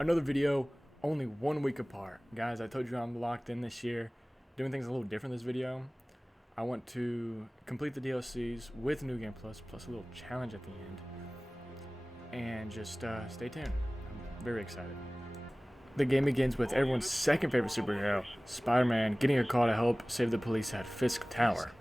Another video, only 1 week apart. Guys, I told you I'm locked in this year, doing things a little different this video. I want to complete the DLCs with New Game Plus a little challenge at the end. And just stay tuned. I'm very excited. The game begins with everyone's second favorite superhero, Spider-Man, getting a call to help save the police at Fisk Tower.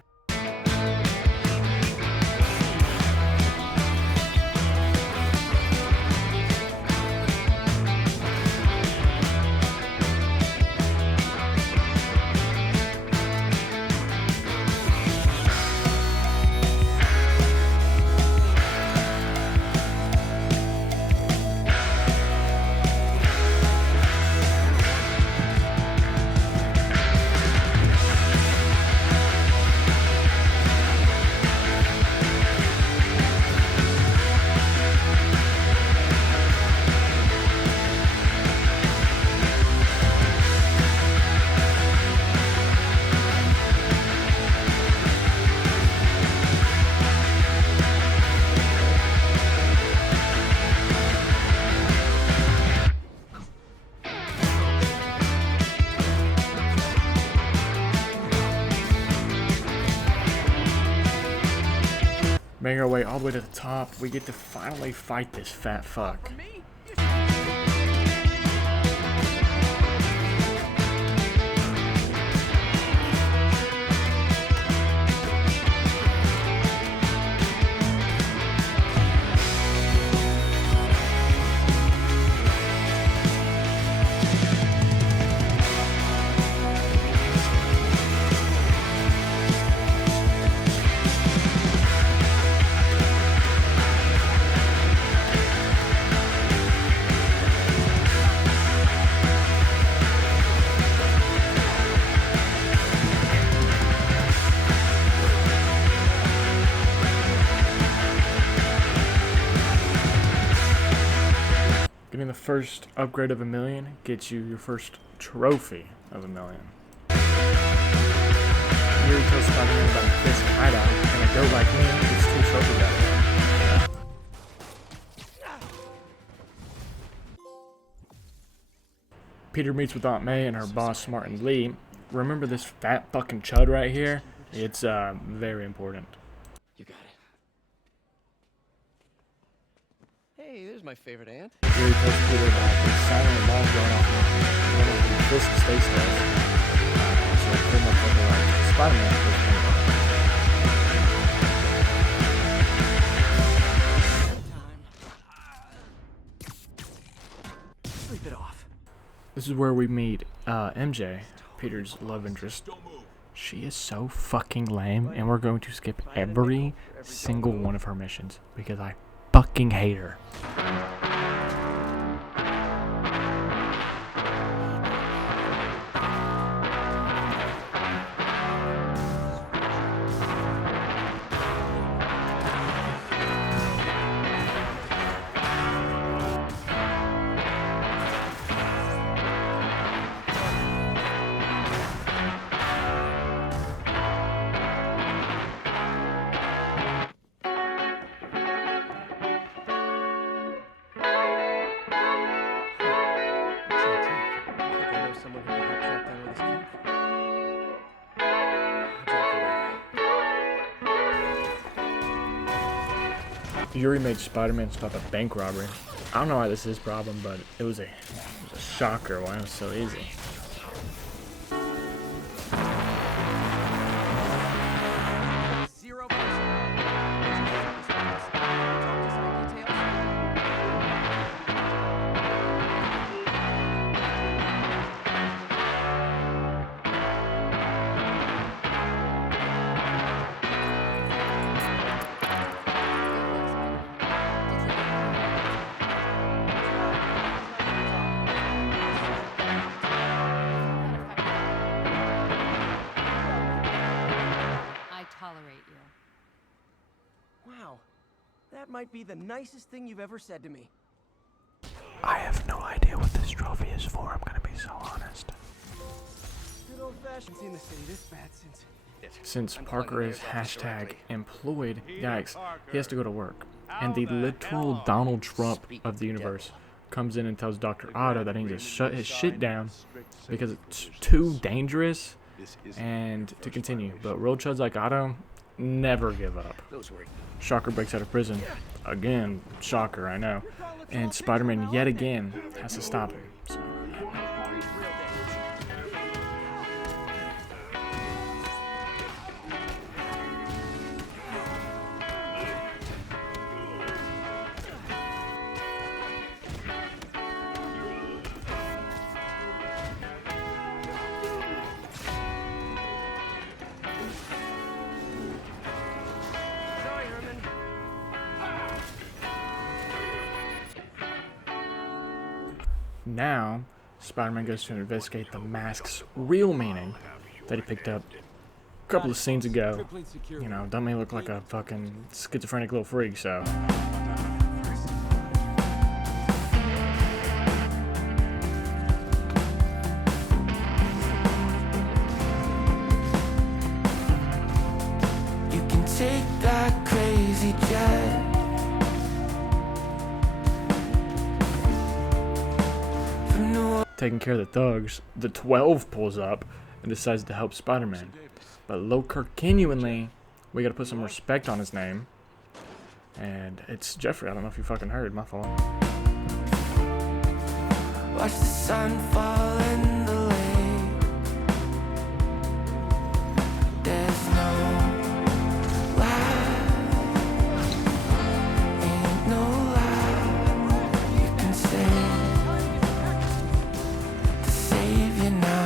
Making our way all the way to the top, we get to finally fight this fat fuck. Getting the first upgrade of 1,000,000 gets you your first trophy of 1,000,000. Yuri tells Spider-Man about Fisk hideout, and a girl like me gets 2 trophies out of it. Peter meets with Aunt May and her boss Martin Lee. Remember this fat fucking chud right here? It's very important. You got it. Hey, there's my favorite aunt. Yuri tells Peter about the silent bomb going off in one of the Fisk space tests. So pretty much like Spider-Man. Sleep it off. This is where we meet MJ, Peter's love interest. She is so fucking lame, and we're going to skip every single one of her missions because I fucking hate her. Yuri made Spider-Man stop a bank robbery. I don't know why this is a problem, but it was a shocker why it was so easy. That might be the nicest thing you've ever said to me. I have no idea what this trophy is for, I'm gonna be so honest. Good old-fashioned. Seen the city this bad Since Parker is hashtag employed, yikes, he has to go to work. And the literal Donald Trump of the universe comes in and tells Dr. Otto that he needs to shut his shit down because it's too dangerous and to continue. But real chuds like Otto never give up. Shocker breaks out of prison. Again, shocker, I know. And Spider-Man yet again has to stop him. So. Now, Spider-Man goes to investigate the mask's real meaning that he picked up a couple of scenes ago. You know, don't make me look like a fucking schizophrenic little freak, so. You can take that crazy jet. Taking care of the thugs, the 12 pulls up and decides to help Spider-Man. But genuinely, we gotta put some respect on his name. And it's Jeffrey. I don't know if you fucking heard. My fault. Watch the sun fall in the lake. There's no lie, ain't no lie you can say to save you now.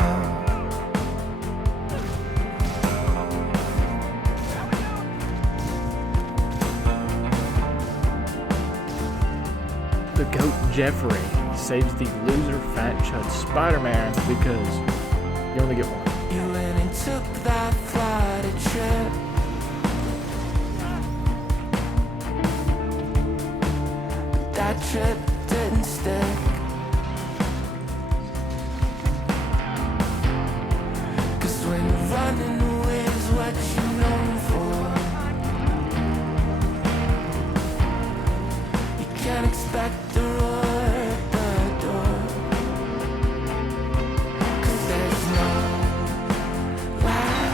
The goat Jeffrey saves the loser fat chud Spider-Man because you only get one. You went and took that Florida trip. But that trip didn't stick. 'Cause when running away is what you're known for, you can't expect the roar at the door. 'Cause there's no lie,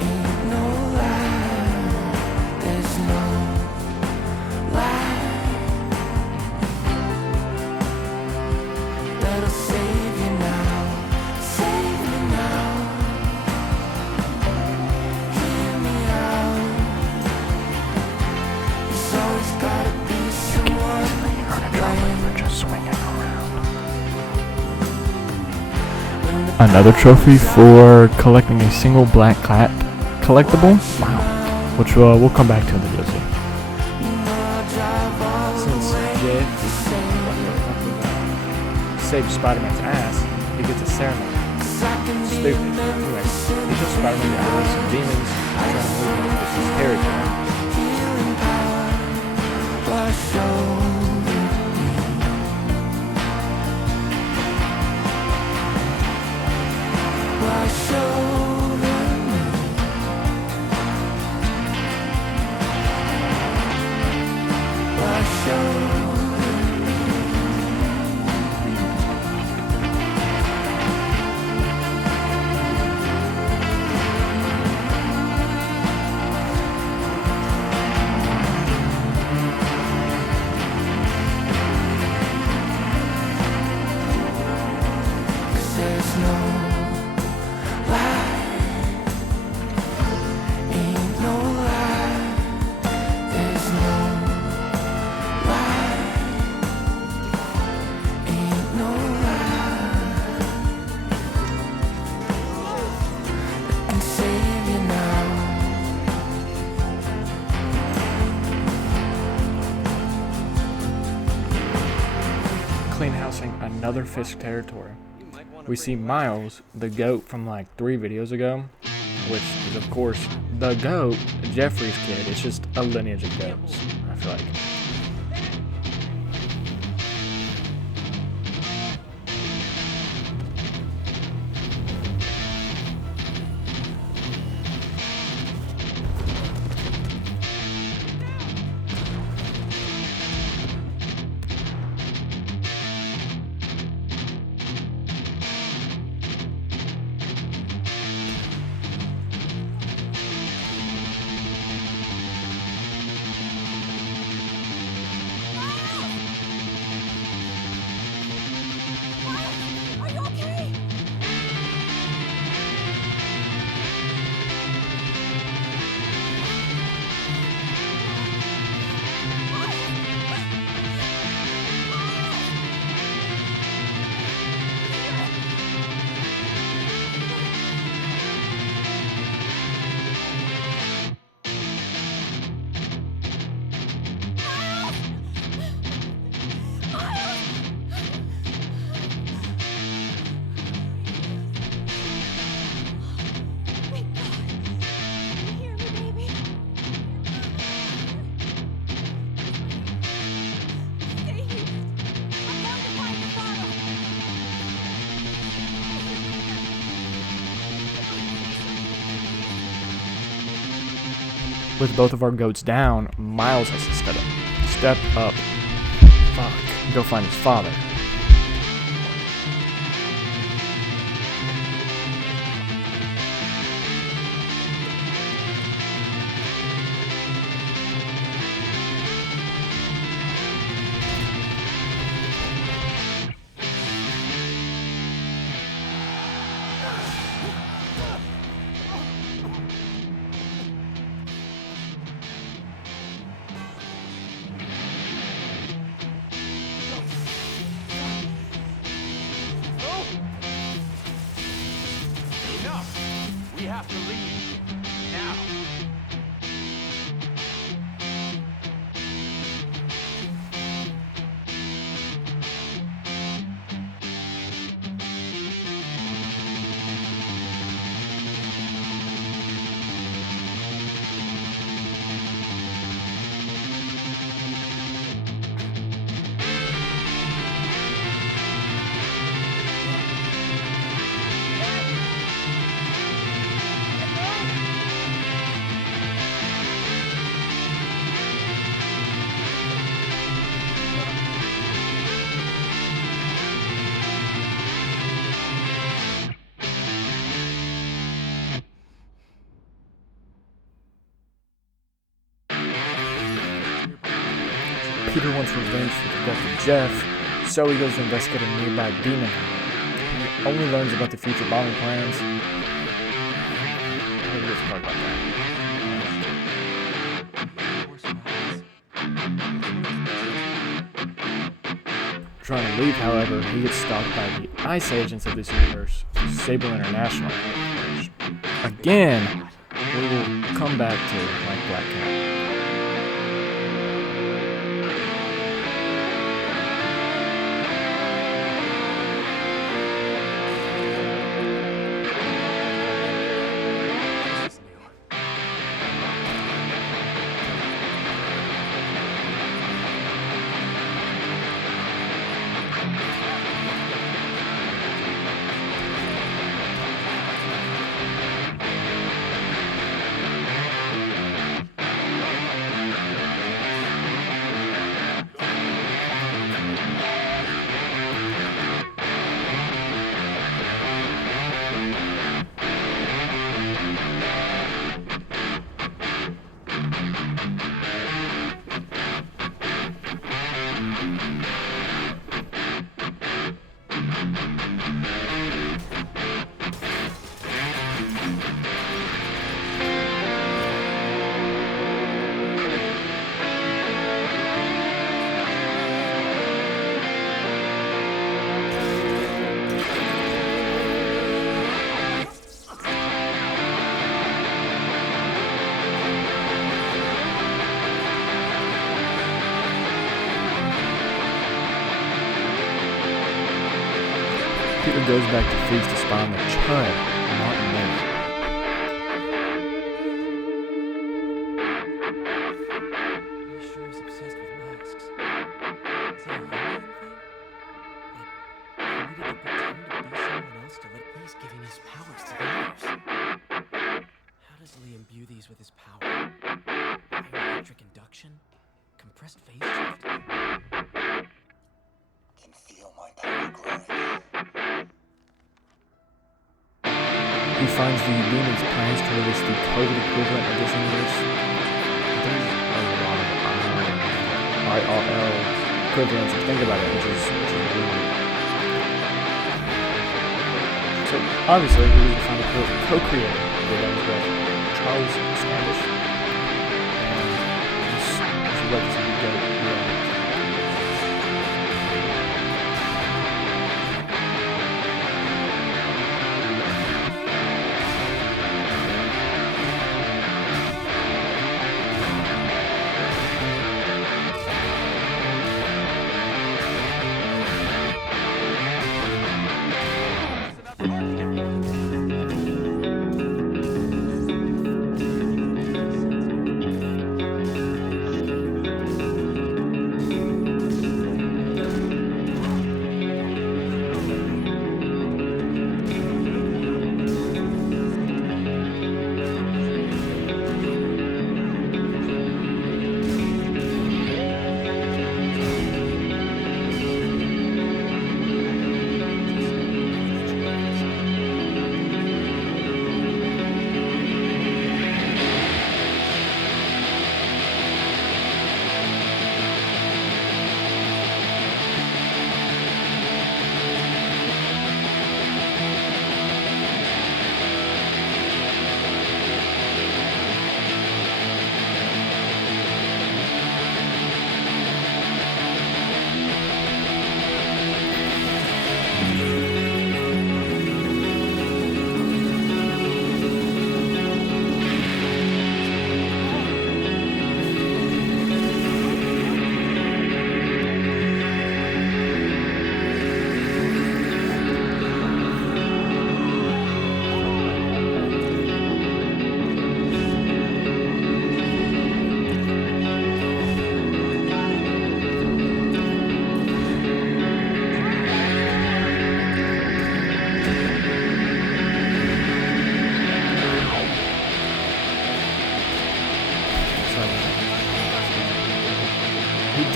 ain't no lie. There's no lie that'll save you now. Save me now. Hear me out. There's always gotta be someone lying. Just swinging around. Another trophy for collecting a single black cat collectible. Wow. Which we'll come back to in the DLC. Since Jeff saved Spider-Man's ass, he gets a ceremony. Stupid. Anyway, he shows Spider-Man to release some demons trying to move him with his territory. Wash over me. Wash over me. Wash over me. There's no lie, ain't no lie. There's no lie, ain't no lie that can save you now. Clean housing another Fisk territory. We see Miles, the goat from like 3 videos ago, which is of course the goat, Jeffrey's kid. It's just a lineage of goats, I feel like. with both of our goats down, Miles has to step up. Fuck. Go find his father. Enough! We have to leave. Now. Peter wants revenge for the death of Jeff, so he goes to investigate a nearby demon home. He only learns about the future bombing plans. Maybe let's talk about that. Trying to leave, however, he gets stalked by the ICE agents of this universe, Sable International. Again, we will come back to like Black Cat. Peter goes back to Feast to spy on the child, Martin Lane. He sure is obsessed with masks. Is that a real thing? Like, he needed to pretend to be someone else to let He's giving his powers to the others. How does Lee imbue these with his power? Bioelectric induction? Compressed phase shift? Can feel my power growing. He finds the demon's plans to release the COVID equivalent of this universe. There's a lot of IRL equivalents, if you think about it, which is weird. So obviously he was to find a co-creator that was with Charles Standish. And this legacy would go beyond.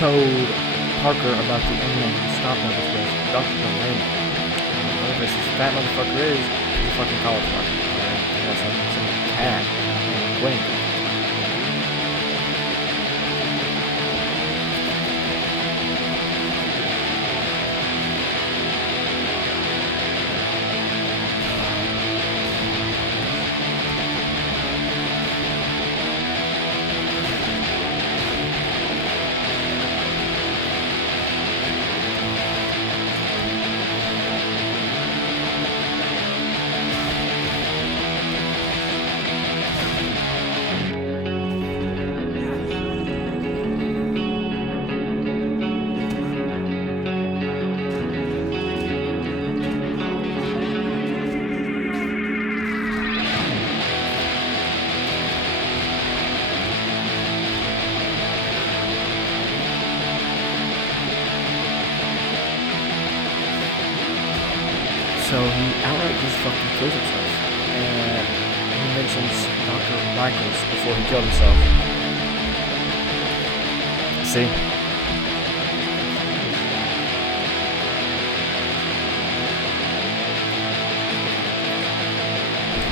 told Parker about the inmate who stopped him with Dr. Delaney. Whoever this fat motherfucker is, he's a fucking college party. Alright? He got some cat named Wink. So he outright just fucking kills himself. And he mentions Dr. Michaels before he killed himself. See?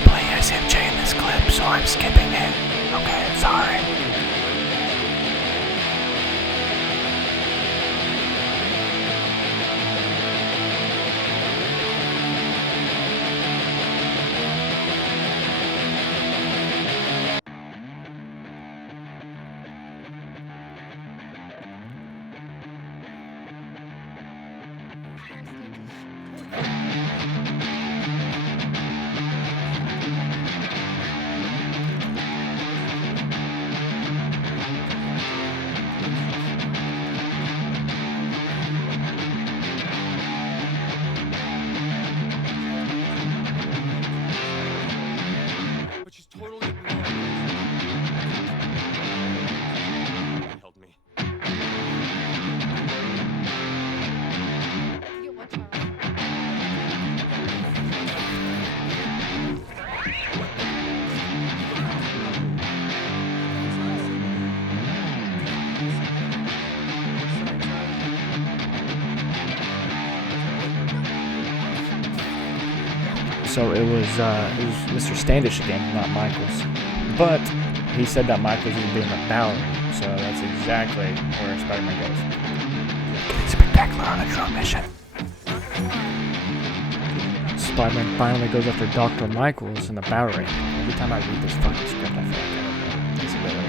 Play as MJ in this clip, so I'm skipping it. Okay, sorry. But she's totally ignoring help me. So it was Mr. Standish again, not Michaels. But he said that Michaels was being a Bowery, so that's exactly where Spider-Man goes. Getting spectacular on a drone mission. Spider-Man finally goes after Dr. Michaels in the Bowery. Every time I read this fucking script, I feel like I have a disability.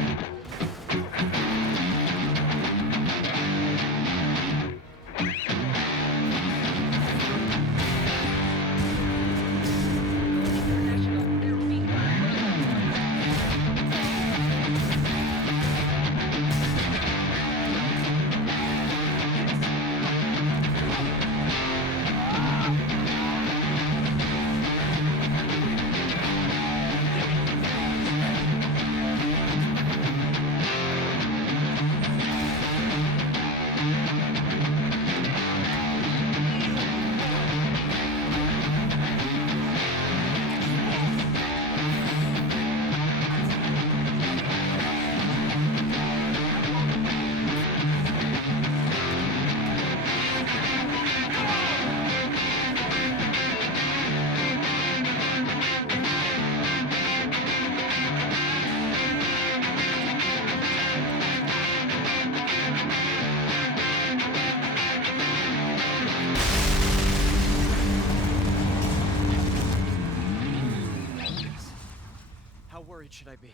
How worried should I be?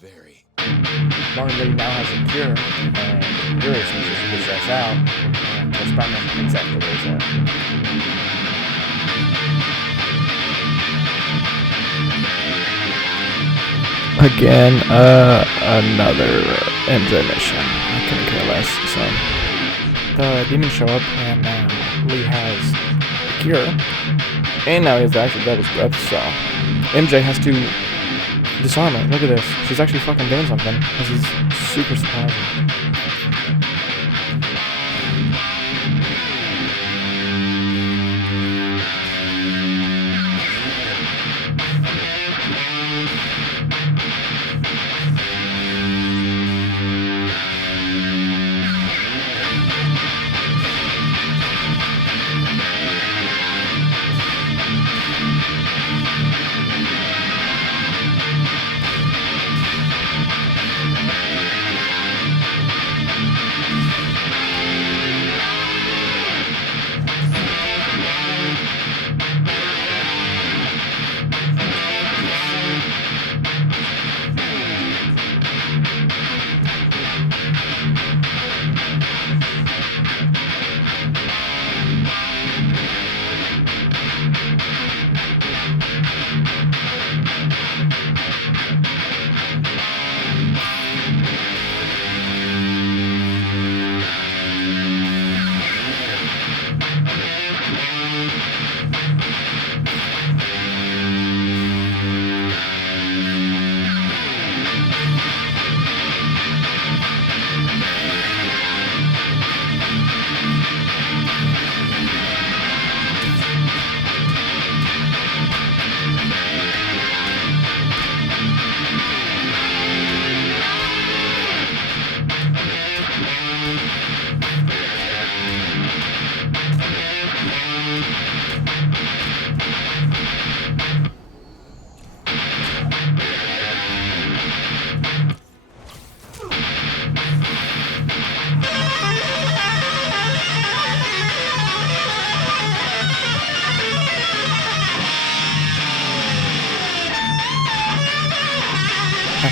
Very. Martin Lee now has a cure, and Yuri sneezes his ass out, and tells Spider-Man exactly where he's at. Again, another MJ mission. I couldn't care less. So, the demons show up, and Lee has the cure, and now he has the actual devil's breath, so MJ has to disarm her. Look at this. She's actually fucking doing something. This is super surprising.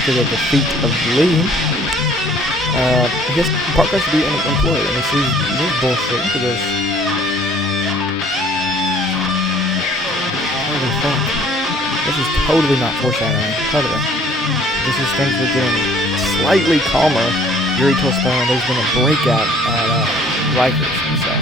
after the defeat of Lee, I guess Parker has to be unemployed, and he sees this bullshit. Look at this. Holy fuck. This is totally not foreshadowing. Totally. This is things were getting slightly calmer. Yuri told Spider-Man there's been a breakout at Rikers, so.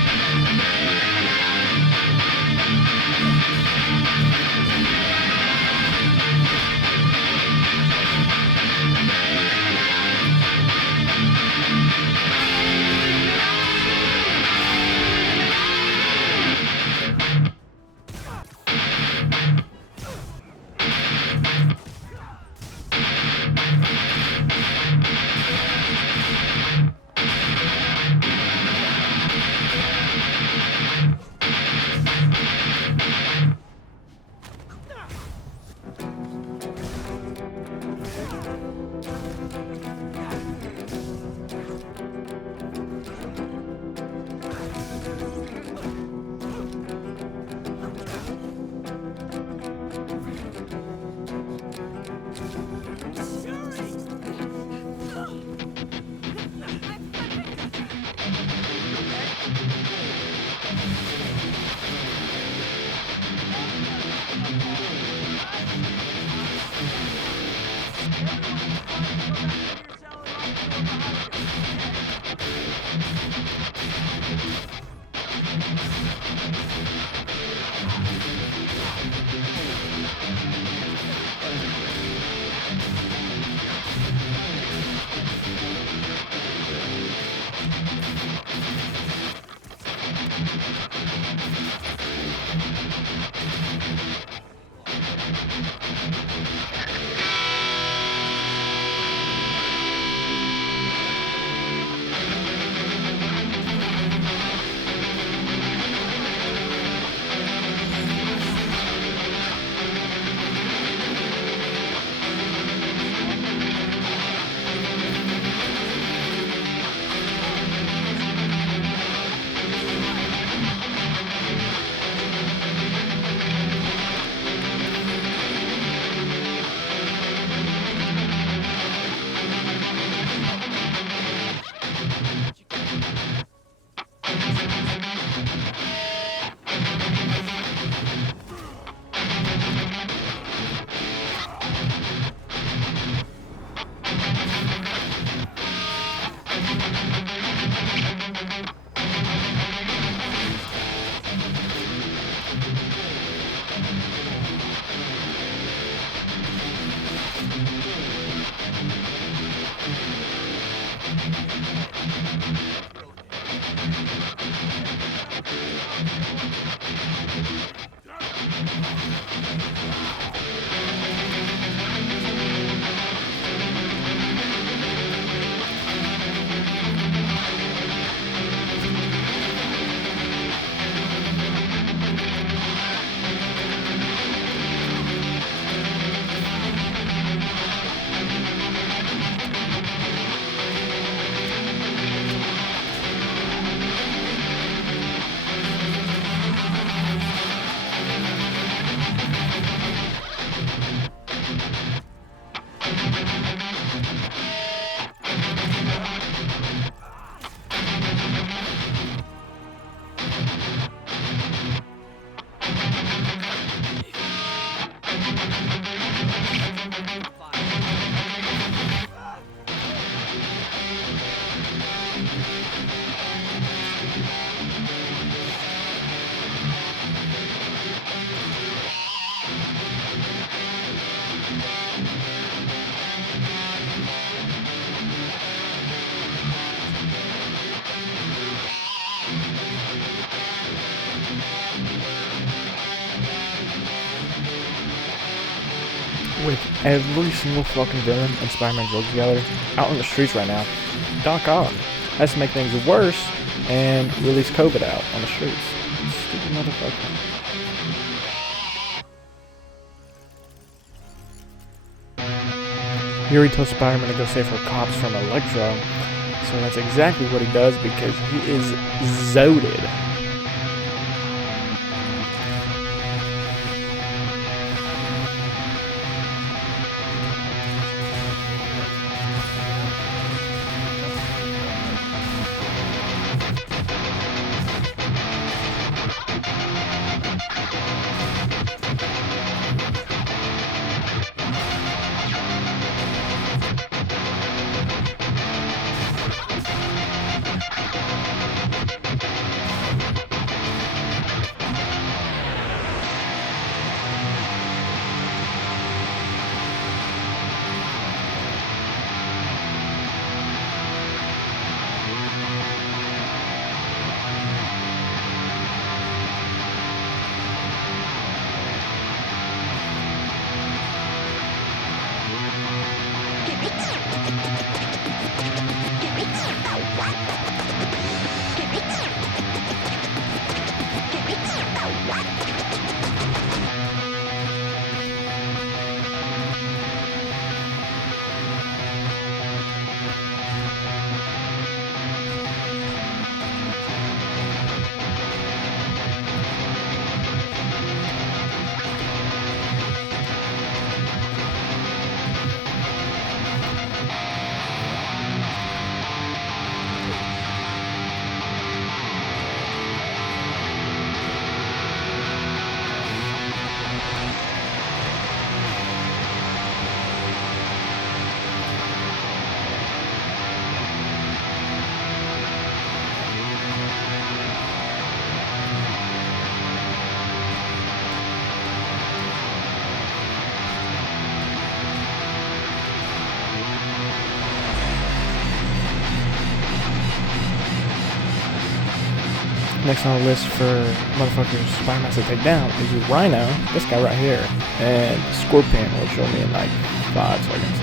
With every single fucking villain and Spider-Man drilled together out on the streets right now, Doc Ock has to make things worse and release COVID out on the streets. Stupid motherfucker. Yuri tells Spider-Man to go save her cops from Electro, so that's exactly what he does because he is zoded. Next on the list for motherfuckers Spider-Man has to take down is Rhino, this guy right here, and Scorpion will show me in like 5 seconds.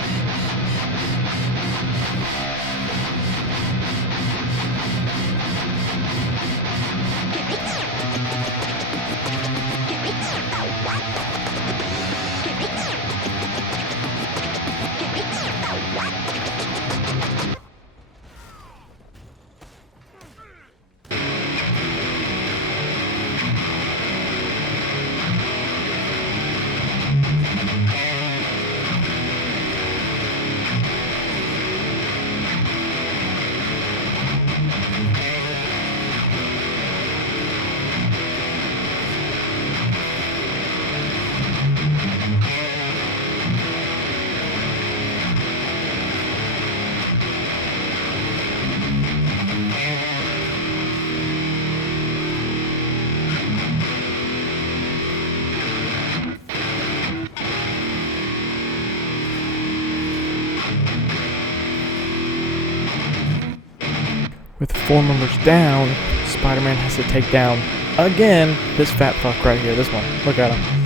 With 4 members down, Spider-Man has to take down, again, this fat fuck right here, this one. Look at him.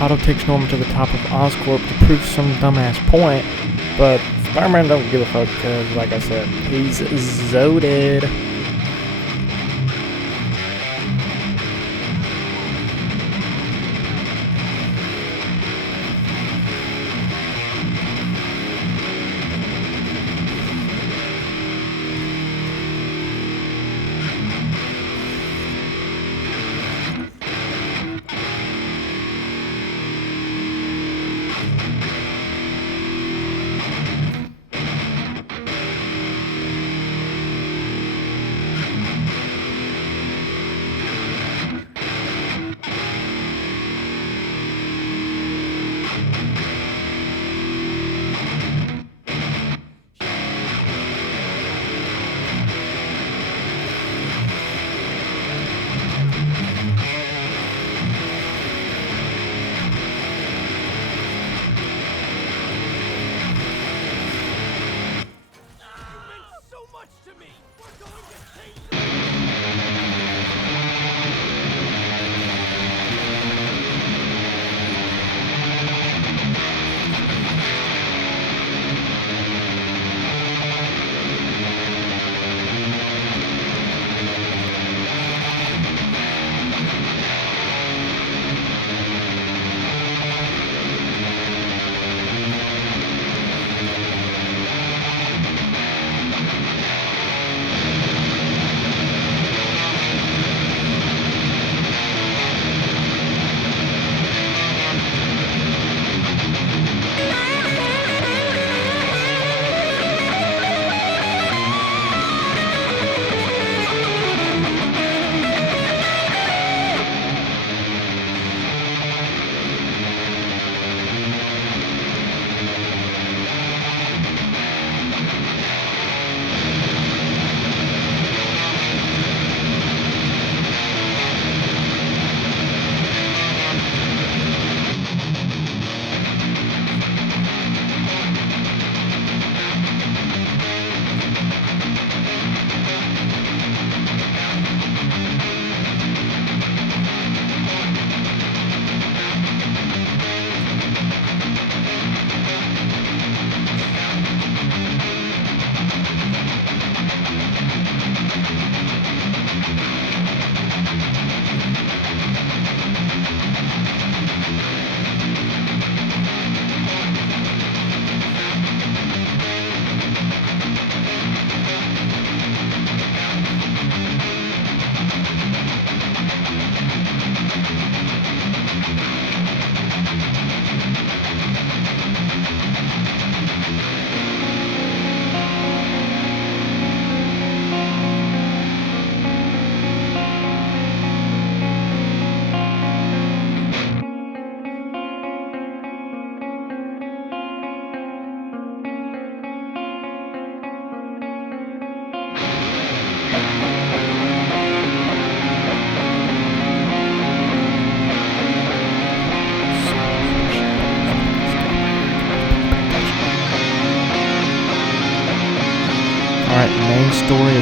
Otto takes Norman to the top of Oscorp to prove some dumbass point, but Spider-Man don't give a fuck because, like I said, he's zoated.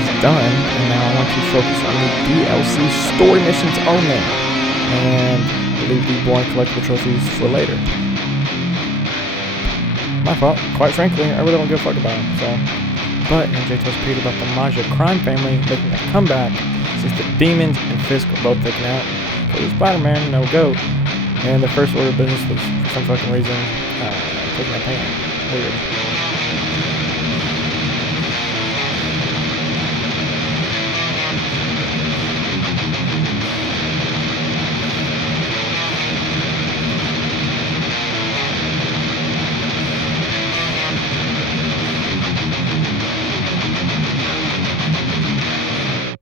is done, and now I want to focus on the DLC story missions only, and leave the boring collectible trophies for later. My fault. Quite frankly, I really don't give a fuck about them, so. But MJ tells Peter about the Maja crime family making a comeback since the Demons and Fisk were both taken out because Spider-Man, no GOAT, and the First Order of business was, for some fucking reason, taking a pan. Weird.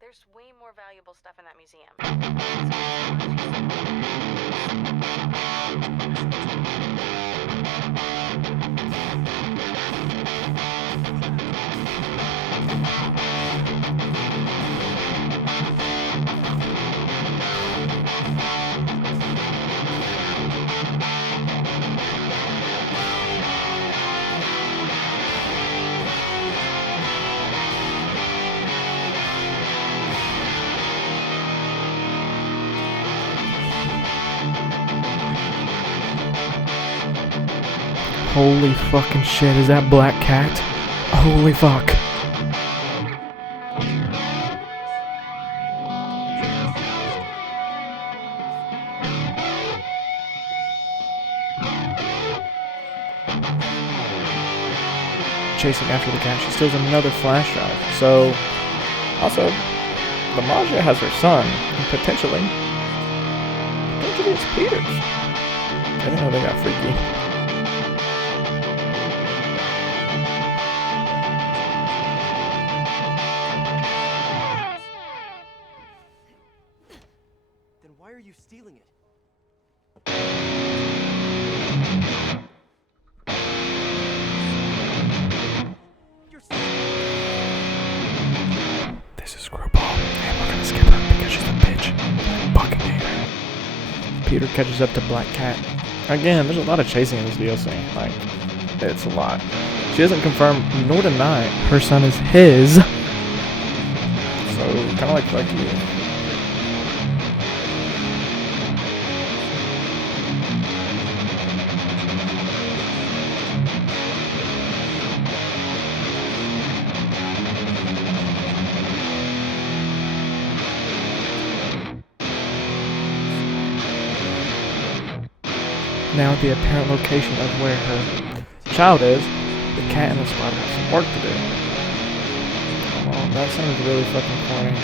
There's way more valuable stuff in that museum. Holy fucking shit, is that Black Cat? Holy fuck. Chasing after the cat, she steals another flash drive. So, also, the Maja has her son, and potentially it's Peter's. I didn't know they got freaky. Then why are you stealing it? You're This is Screwball, and we're gonna skip her because she's a bitch. I fucking hate her. Peter catches up to Black Cat. Again, there's a lot of chasing in this DLC. Like, it's a lot. She doesn't confirm nor deny her son is his. So, kind of like fuck you. Now at the apparent location of where her child is, the cat and the spider have some work to do. Oh, that sounds really fucking corny.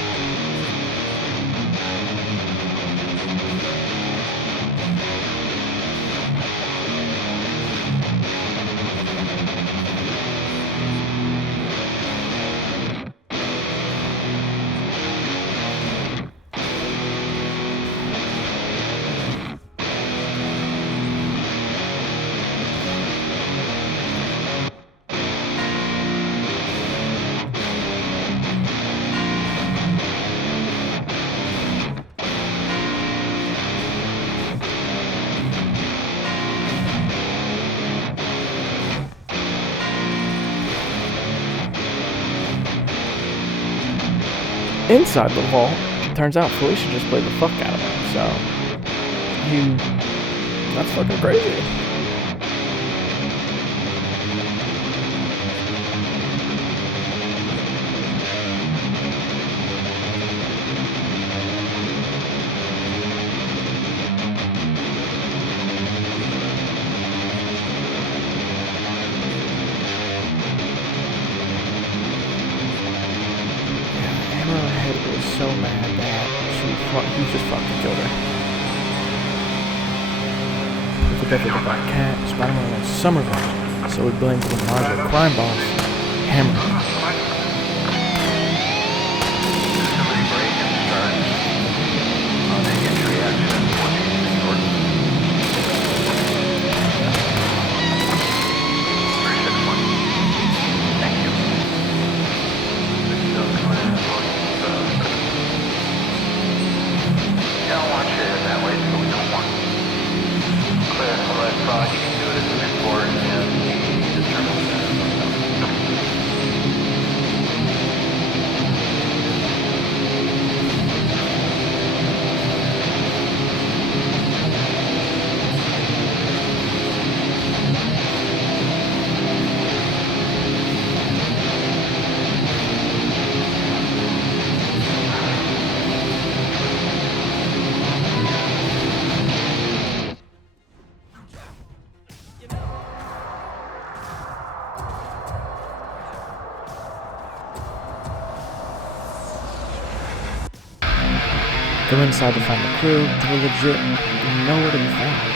Inside the vault, turns out Felicia just played the fuck out of him, so that's fucking crazy. Hammerhead was so mad that he just fucking killed her. With the death of the Black Cat, Spider-Man wants Somerville, so he blames the Maja crime boss, Hammerhead. Go inside to find the crew. They're legit nowhere to be found.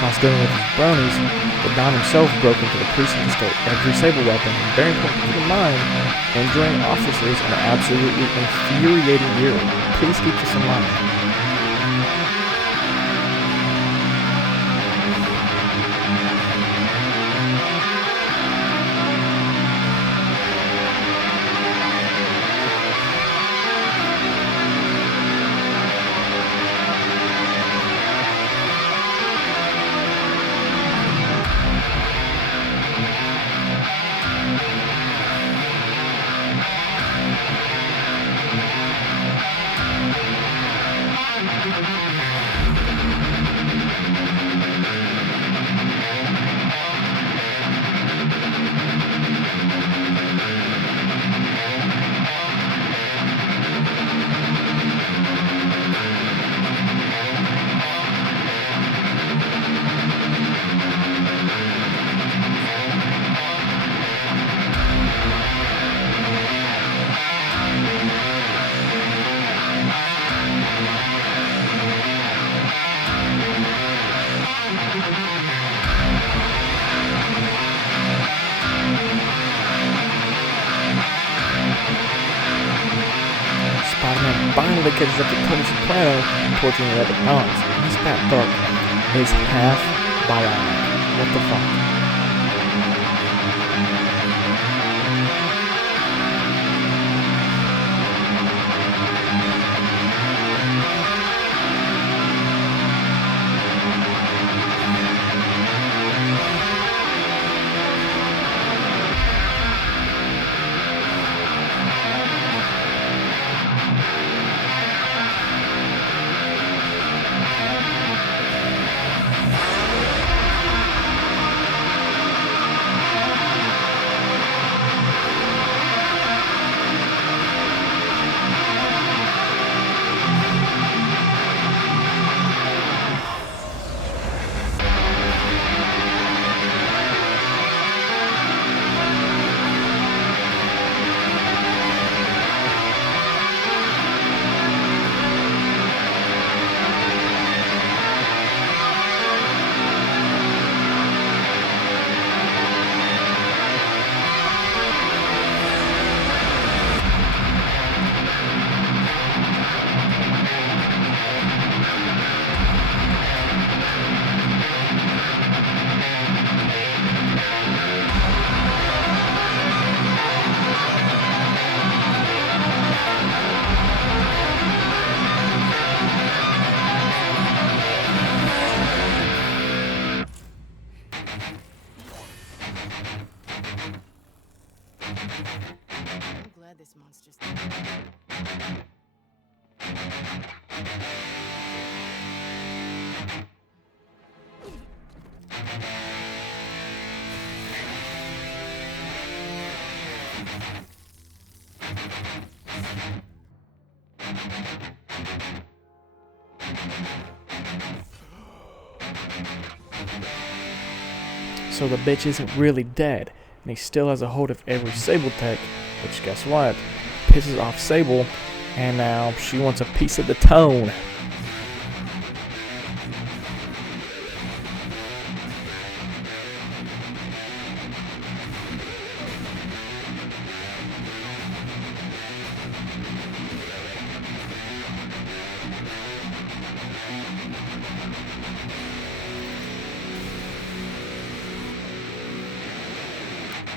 While dealing with his bronies, the Don himself broke into the precinct to steal every Sable weapon, and very important to keep in mind, injuring officers an absolutely infuriating year. Please keep this in mind. Spider-Man finally catches up to Tony Soprano, torturing the other Dons. This Bat-Dark is half bionic. What the fuck? I'm glad this monster's dead. so the bitch isn't really dead, and he still has a hold of every Sable tech, which guess what? Pisses off Sable, and now she wants a piece of the tone.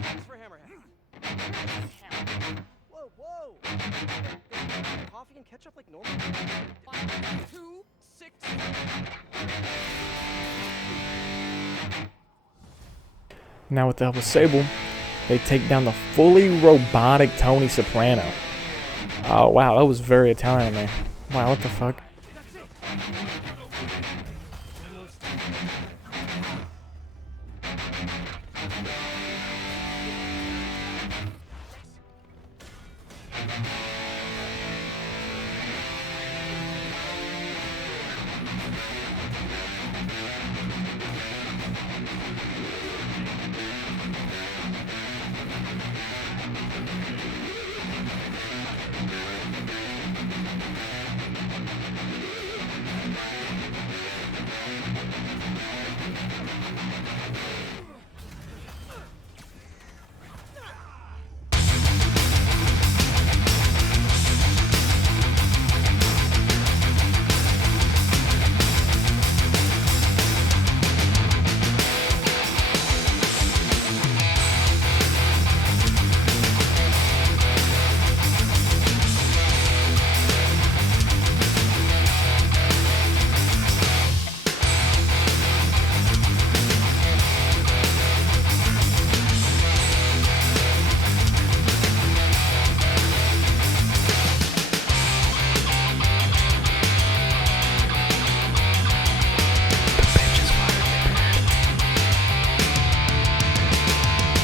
Thanks for Hammerhead. Whoa, whoa! Coffee and ketchup like normal? 5, 2, 6. Now with the help of Sable, they take down the fully robotic Tony Soprano. Oh wow, that was very Italian of me. Wow, what the fuck?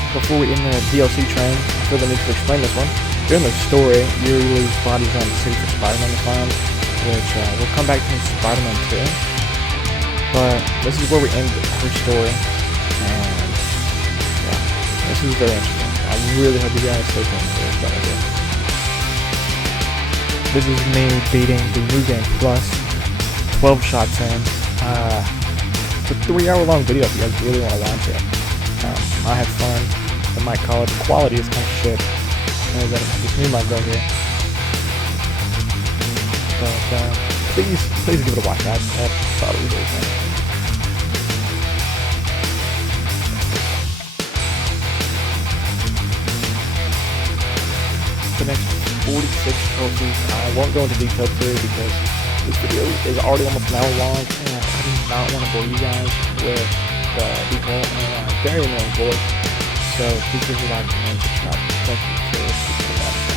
Before we end the DLC train, I feel the need to explain this one. During the story, Yuri leaves bodies on the city for Spider-Man to find, which we'll come back to in Spider-Man 2. But this is where we end her story, and yeah, this is very interesting. I really hope you guys stay tuned for this video. This is me beating the New Game Plus, 12 shots in. It's a 3-hour-long video if you guys really want to watch it. I had fun. I might call it. The quality is kind of shit. And then this new mic right here. But please give it a watch. I thought it was really fun. The next 46 trophies. I won't go into detail too because this video is already almost an hour long, and I do not want to bore you guys with the detail and very annoying voice. So please give me a like and subscribe. Thank you for watching.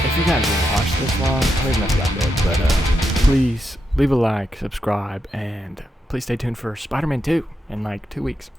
If you guys watched this long, I don't even know if y'all did, but please leave a like, subscribe, and please stay tuned for Spider-Man 2 in like 2 weeks.